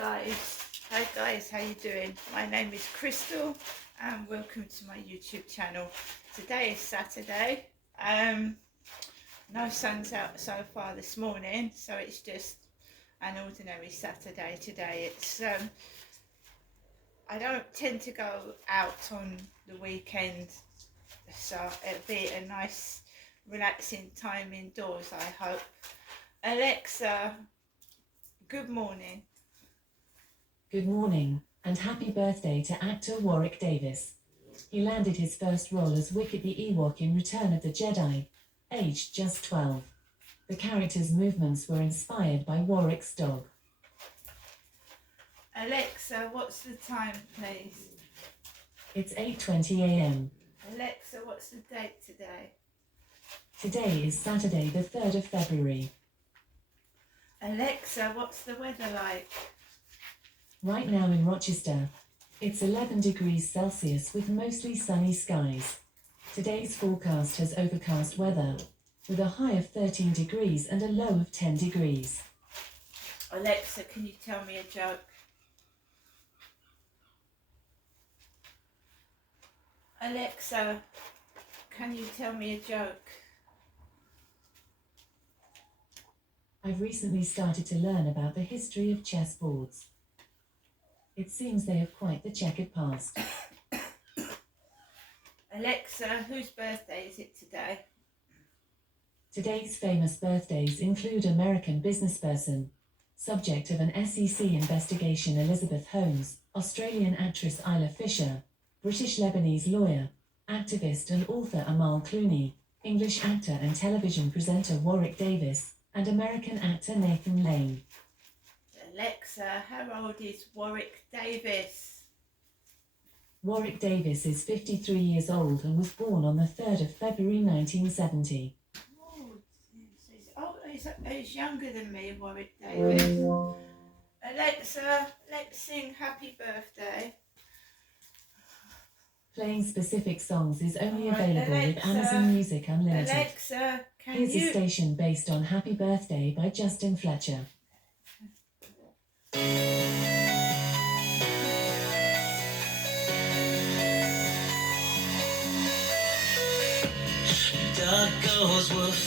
guys. Hi guys, how you doing? My name is Crystal and welcome to my YouTube channel. Today is Saturday. No sun's out so far this morning, so it's just an ordinary Saturday today. It's I don't tend to go out on the weekend, so it'll be a nice relaxing time indoors, I hope. Alexa, good morning. Good morning, and happy birthday to actor Warwick Davis. He landed his first role as Wicket the Ewok in Return of the Jedi, aged just 12. The character's movements were inspired by Warwick's dog. Alexa, what's the time, please? It's 8:20 a.m. Alexa, what's the date today? Today is Saturday the 3rd of February. Alexa, what's the weather like? Right now in Rochester, it's 11 degrees Celsius with mostly sunny skies. Today's forecast has overcast weather, with a high of 13 degrees and a low of 10 degrees. Alexa, can you tell me a joke? Alexa, can you tell me a joke? I've recently started to learn about the history of chessboards. It seems they have quite the checkered past. Alexa, whose birthday is it today? Today's famous birthdays include American businessperson, subject of an SEC investigation Elizabeth Holmes, Australian actress Isla Fisher, British-Lebanese lawyer, activist and author Amal Clooney, English actor and television presenter Warwick Davis, and American actor Nathan Lane. Alexa, how old is Warwick Davis? Warwick Davis is 53 years old and was born on the 3rd of February 1970. He's younger than me, Warwick Davis. Alexa, let's sing Happy Birthday. Playing specific songs is only available Alexa, with Amazon Music Unlimited. Alexa, Here's a station based on Happy Birthday by Justin Fletcher. Dog goes woof,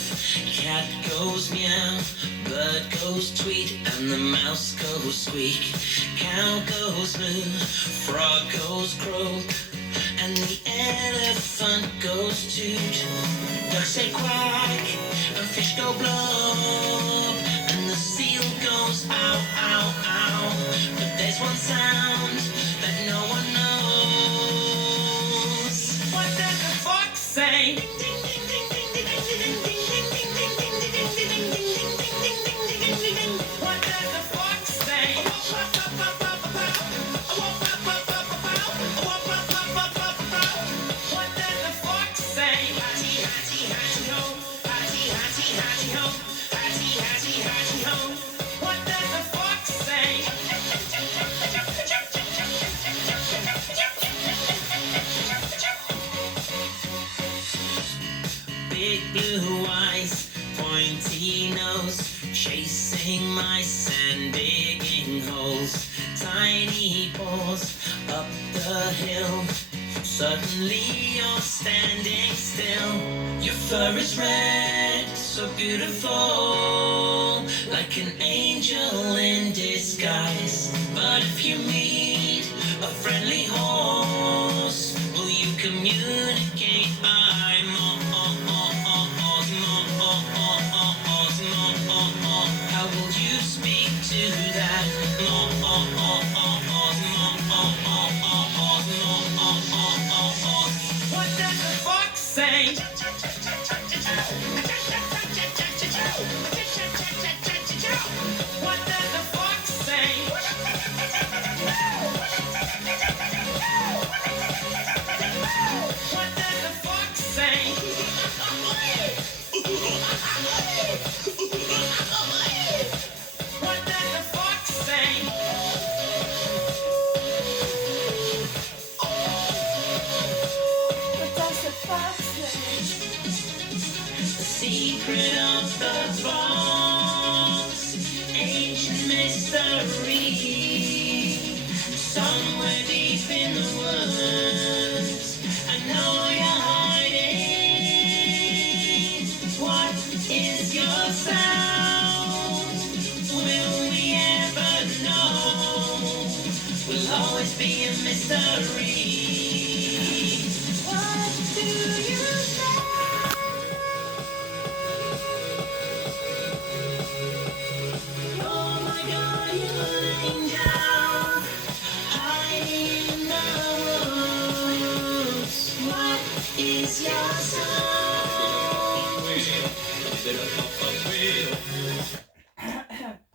cat goes meow, bird goes tweet, and the mouse goes squeak. Cow goes moo, frog goes croak, and the elephant goes toot. Ducks say quack, and fish go blub, and the seal goes ow, ow, ow. But there's one sound that no one knows. What does the fox say? What does the fox say? What does the fox say? Hatty, hatty, hatty ho. Hatty, hatty, hatty ho. Hatty, hatty, hatty ho. What does the fox say? Big blue eyes, pointy nose, chasing mice and digging holes. Tiny paws up the hill. Suddenly you're standing still. Your fur is red, so beautiful, like an angel in disguise. But if you meet a friendly horse, will you communicate by how will you speak to that? What does the fox say? What does the fox say? What does the fox sound? Will we ever know? Will always be a mystery. What do you say? Oh my guardian angel, hiding in the woods. What is your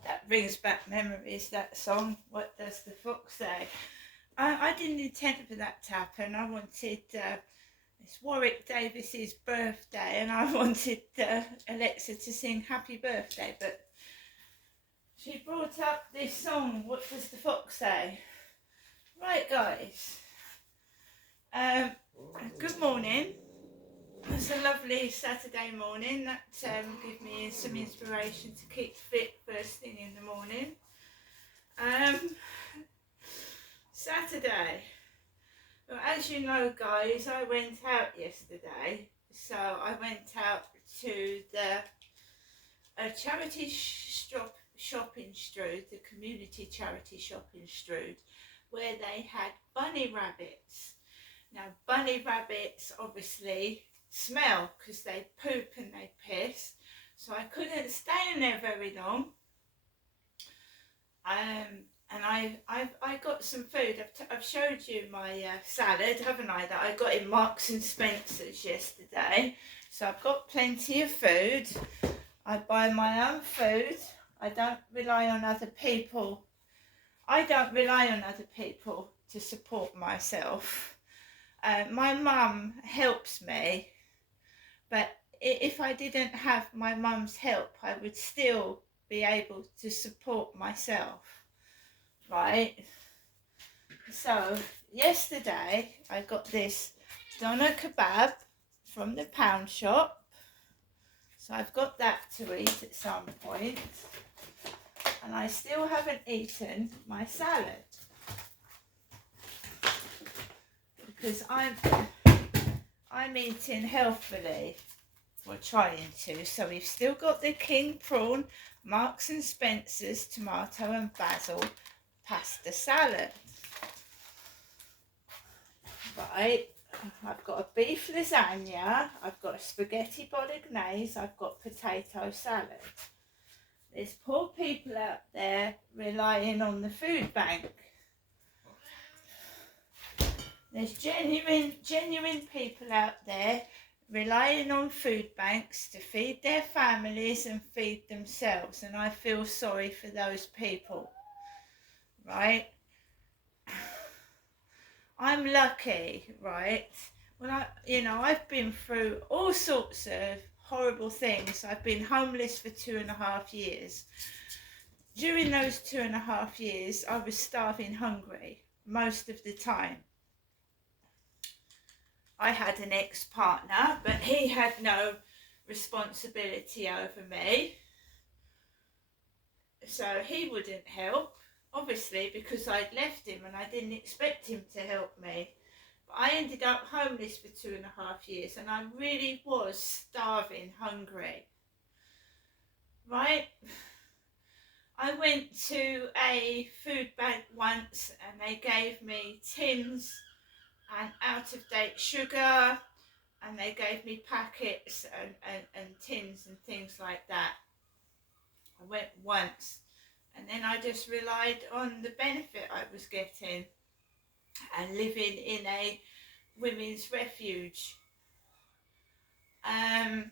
That brings back memories, that song, What Does the Fox Say? I didn't intend for that to happen. I wanted, it's Warwick Davis's birthday, and I wanted Alexa to sing Happy Birthday, but she brought up this song, What Does the Fox Say? Right, guys. Good morning. It's a lovely Saturday morning. That gives me some inspiration to keep fit first thing in the morning. Saturday. Well, as you know, guys, I went out yesterday. So I went out to the charity shop in Strood, the community charity shop in Strood, where they had bunny rabbits. Now, bunny rabbits obviously smell because they poop and they piss, so I couldn't stay in there very long. And I got some food. I've showed you my salad, haven't I, that I got in Marks and Spencer's yesterday. So I've got plenty of food. I buy my own food. I don't rely on other people. I don't rely on other people to support myself. My mum helps me, but if I didn't have my mum's help, I would still be able to support myself, right? So yesterday I got this doner kebab from the pound shop, so I've got that to eat at some point, and I still haven't eaten my salad because I'm eating healthily, or trying to. So we've still got the king prawn, Marks and Spencer's tomato and basil pasta salad. Right, I've got a beef lasagna, I've got a spaghetti bolognese, I've got potato salad. There's poor people out there relying on the food bank. There's genuine people out there relying on food banks to feed their families and feed themselves, and I feel sorry for those people, right? I'm lucky, right? When I've been through all sorts of horrible things. I've been homeless for 2.5 years. During those 2.5 years, I was starving hungry most of the time. I had an ex-partner, but he had no responsibility over me. So he wouldn't help, obviously, because I'd left him and I didn't expect him to help me. But I ended up homeless for 2.5 years, and I really was starving hungry. Right? I went to a food bank once and they gave me tins and out-of-date sugar, and they gave me packets and tins and things like that. I went once, and then I just relied on the benefit I was getting and living in a women's refuge. I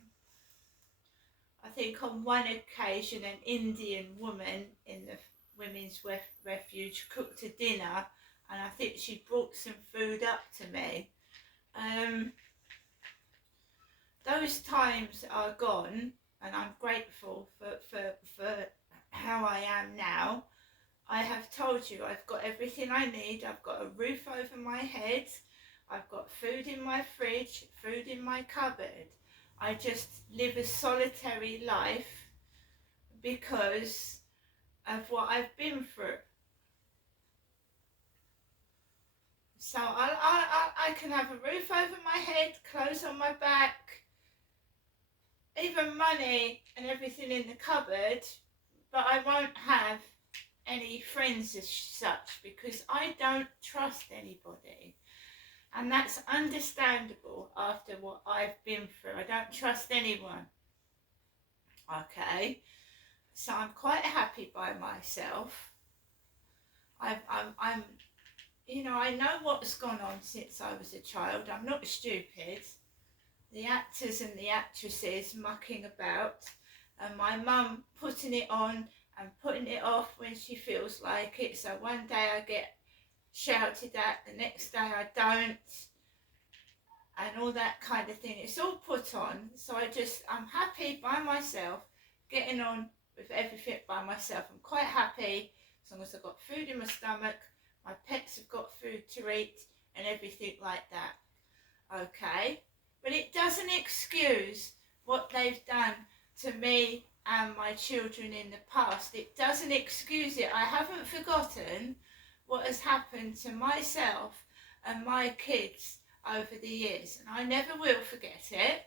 think on one occasion an Indian woman in the women's refuge cooked a dinner, and I think she brought some food up to me. Those times are gone, and I'm grateful for how I am now. I have told you I've got everything I need. I've got a roof over my head. I've got food in my fridge, food in my cupboard. I just live a solitary life because of what I've been through. So I can have a roof over my head, clothes on my back, even money and everything in the cupboard, but I won't have any friends as such because I don't trust anybody. And that's understandable after what I've been through. I don't trust anyone. Okay, so I'm quite happy by myself. I'm you know, I know what's gone on since I was a child. I'm not stupid. The actors and the actresses mucking about, and my mum putting it on and putting it off when she feels like it. So one day I get shouted at, the next day I don't, and all that kind of thing. It's all put on. So I'm happy by myself, getting on with everything by myself. I'm quite happy as long as I've got food in my stomach, my pets have got food to eat, and everything like that. Okay? But it doesn't excuse what they've done to me and my children in the past. It doesn't excuse it. I haven't forgotten what has happened to myself and my kids over the years, and I never will forget it.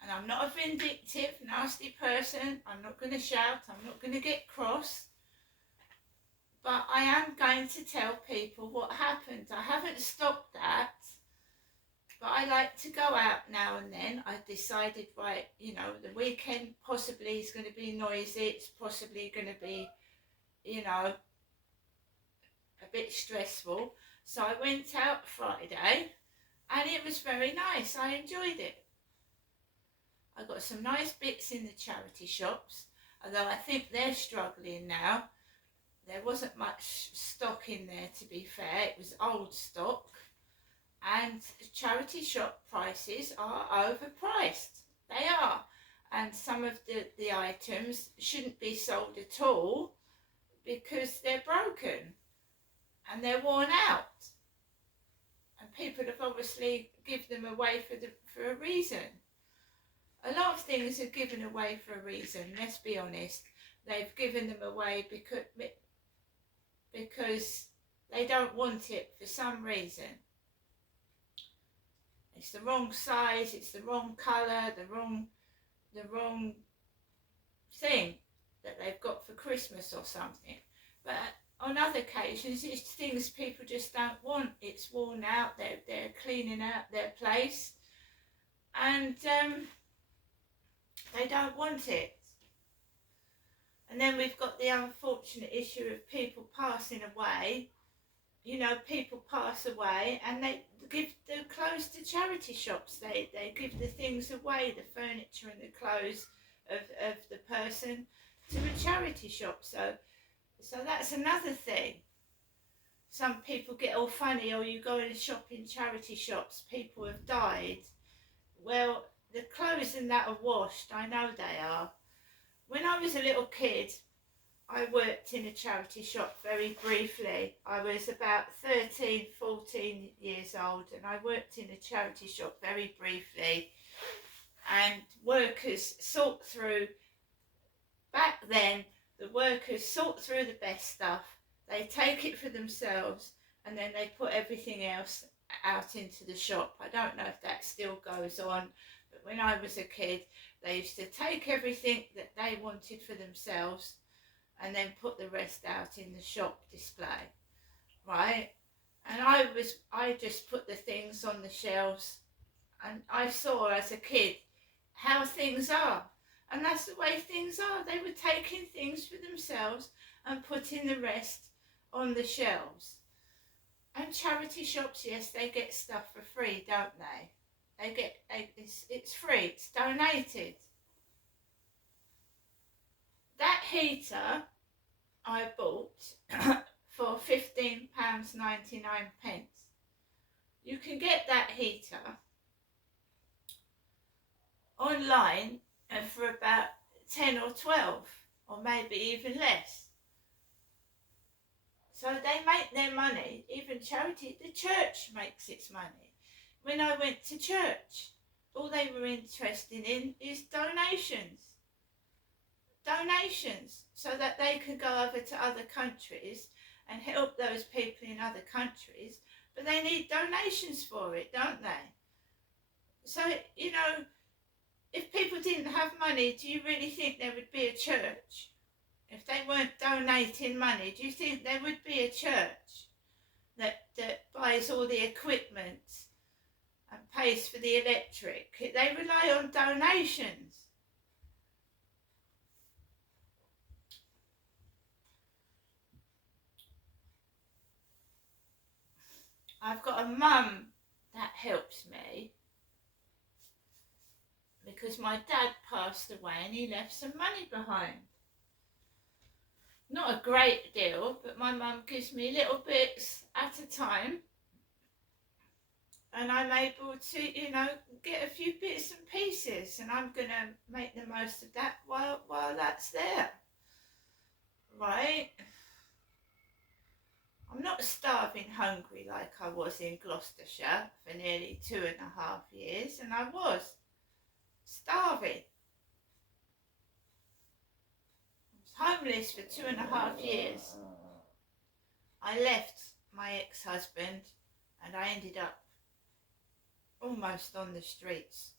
And I'm not a vindictive, nasty person. I'm not going to shout. I'm not going to get cross. But I am going to tell people what happened. I haven't stopped that. But I like to go out now and then. I decided, right, you know, the weekend possibly is going to be noisy. It's possibly going to be, you know, a bit stressful. So I went out Friday and it was very nice. I enjoyed it. I got some nice bits in the charity shops, although I think they're struggling now. There wasn't much stock in there, to be fair. It was old stock. And charity shop prices are overpriced. They are. And some of the items shouldn't be sold at all because they're broken and they're worn out. And people have obviously given them away for a reason. A lot of things are given away for a reason, let's be honest. They've given them away because they don't want it for some reason. It's the wrong size, it's the wrong colour, the wrong thing that they've got for Christmas or something. But on other occasions, it's things people just don't want. It's worn out, they're cleaning out their place, and they don't want it. And then we've got the unfortunate issue of people passing away. You know, people pass away and they give the clothes to charity shops. They give the things away, the furniture and the clothes of the person, to a charity shop. So that's another thing. Some people get all funny, or you go and shop in charity shops, people have died. Well, the clothes and that are washed, I know they are. When I was a little kid, I worked in a charity shop very briefly. I was about 13, 14 years old, and I worked in a charity shop very briefly. And workers sort through, back then, the workers sort through the best stuff. They take it for themselves, and then they put everything else out into the shop. I don't know if that still goes on, but when I was a kid, they used to take everything that they wanted for themselves and then put the rest out in the shop display, right? And I just put the things on the shelves, and I saw as a kid how things are, and that's the way things are. They were taking things for themselves and putting the rest on the shelves. And charity shops, yes, they get stuff for free, don't they? It's free, it's donated. That heater I bought for £15.99. You can get that heater online for about 10 or 12, or maybe even less. So they make their money. Even charity, the church makes its money. When I went to church, all they were interested in is donations, so that they can go over to other countries and help those people in other countries. But they need donations for it, don't they? So, you know, if people didn't have money, do you really think there would be a church? If they weren't donating money, do you think there would be a church that buys all the equipment and pays for the electric? They rely on donations. I've got a mum that helps me because my dad passed away and he left some money behind. Not a great deal, but my mum gives me little bits at a time, and I'm able to, you know, get a few bits and pieces, and I'm going to make the most of that while that's there, right? I'm not starving hungry like I was in Gloucestershire for nearly 2.5 years, and I was starving. I was homeless for 2.5 years. I left my ex-husband and I ended up almost on the streets.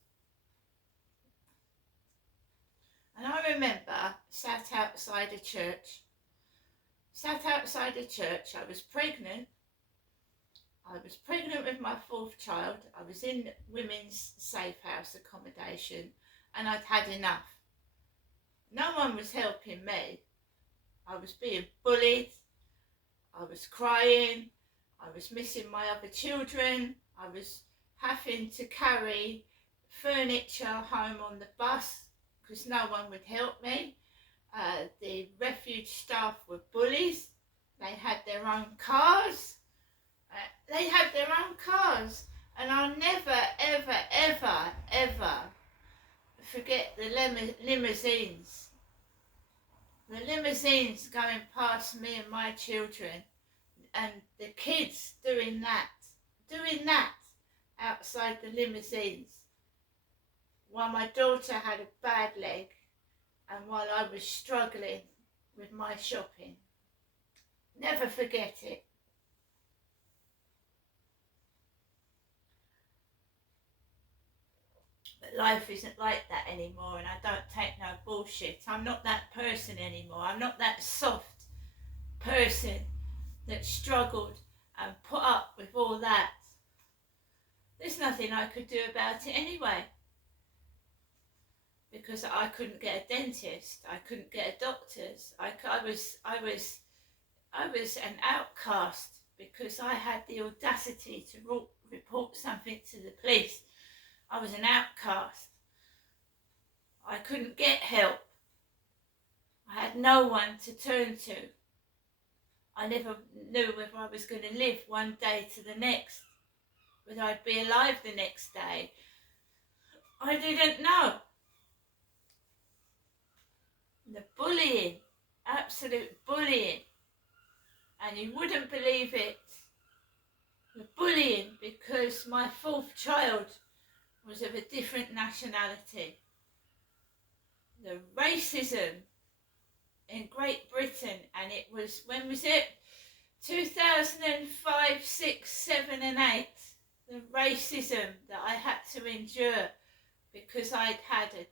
And I remember sat outside a church. I was pregnant. I was pregnant with my 4th child. I was in women's safe house accommodation and I'd had enough. No one was helping me. I was being bullied. I was crying. I was missing my other children. I was having to carry furniture home on the bus because no one would help me. The refuge staff were bullies. They had their own cars. And I'll never, ever, ever, ever forget the limousines. The limousines going past me and my children, and the kids doing that outside the limousines, while my daughter had a bad leg and while I was struggling with my shopping. Never forget it. But life isn't like that anymore, and I don't take no bullshit. I'm not that person anymore. I'm not that soft person that struggled and put up with all that. There's nothing I could do about it anyway, because I couldn't get a dentist, I couldn't get a doctor's. I was an outcast because I had the audacity to report something to the police. I was an outcast. I couldn't get help. I had no one to turn to. I never knew whether I was going to live one day to the next, whether I'd be alive the next day. I didn't know. The bullying, absolute bullying, and you wouldn't believe it, the bullying because my 4th child was of a different nationality. The racism in Great Britain, and it was, when was it? 2005, 6, 7 and 8. The racism that I had to endure because I'd had a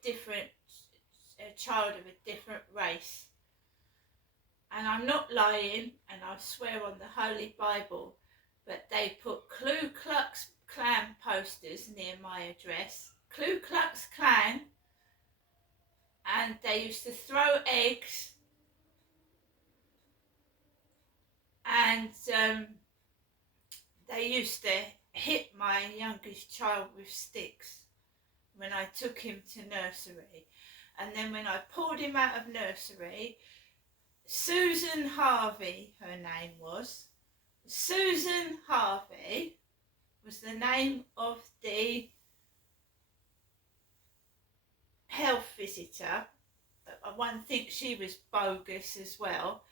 child of a different race. And I'm not lying, and I swear on the Holy Bible, but they put Ku Klux Klan posters near my address. Ku Klux Klan, and they used to throw eggs, and they used to hit my youngest child with sticks when I took him to nursery. And then when I pulled him out of nursery, Susan Harvey, her name was. Susan Harvey was the name of the health visitor. One thinks she was bogus as well.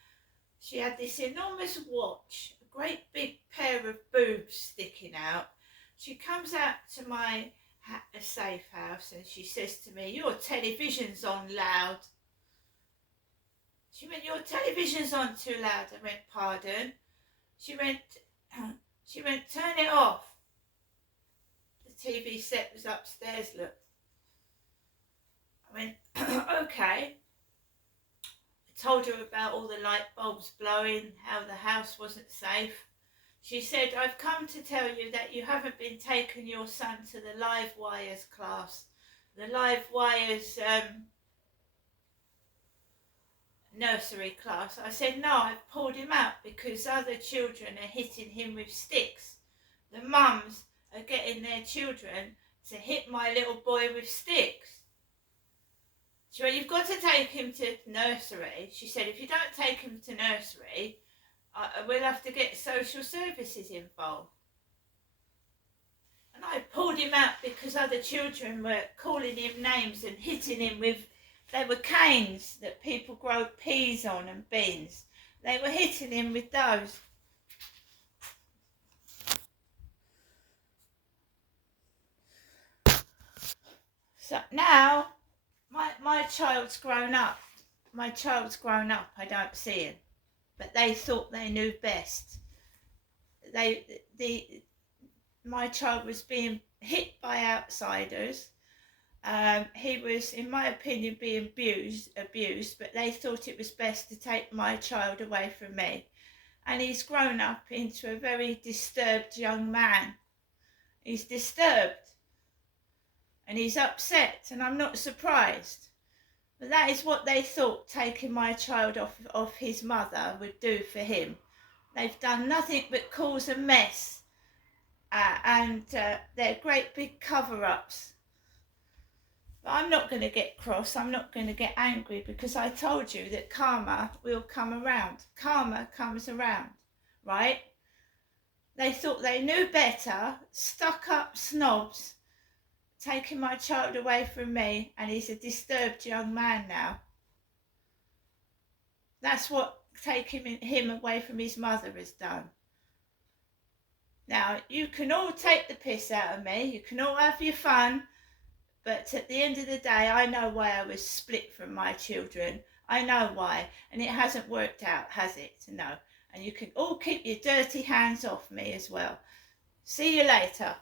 She had this enormous watch, a great big pair of boobs sticking out. She comes out to my safe house and she says to me, "Your television's on loud." She went, "Your television's on too loud." I went, "Pardon?" She went, "Turn it off." The TV set was upstairs, look. I went, okay. I told her about all the light bulbs blowing, how the house wasn't safe. She said, I've come to tell you that you haven't been taking your son to the Live Wires class. The Live Wires nursery class. I said, no, I've pulled him out because other children are hitting him with sticks. The mums are getting their children to hit my little boy with sticks. She went, you've got to take him to nursery. She said, if you don't take him to nursery, we'll have to get social services involved. And I pulled him out because other children were calling him names and hitting him with, they were canes that people grow peas on and beans. They were hitting him with those. So now, my child's grown up. My child's grown up, I don't see him. But they thought they knew best. My child was being hit by outsiders. He was, in my opinion, being abused, but they thought it was best to take my child away from me. And he's grown up into a very disturbed young man. He's disturbed. And he's upset, and I'm not surprised. But that is what they thought taking my child off his mother would do for him. They've done nothing but cause a mess. And they're great big cover-ups. But I'm not going to get cross. I'm not going to get angry because I told you that karma will come around. Karma comes around, right? They thought they knew better, stuck-up snobs, taking my child away from me, and he's a disturbed young man now. That's what taking him away from his mother has done. Now, you can all take the piss out of me, you can all have your fun, but at the end of the day, I know why I was split from my children. I know why, and it hasn't worked out, has it? No. And you can all keep your dirty hands off me as well. See you later.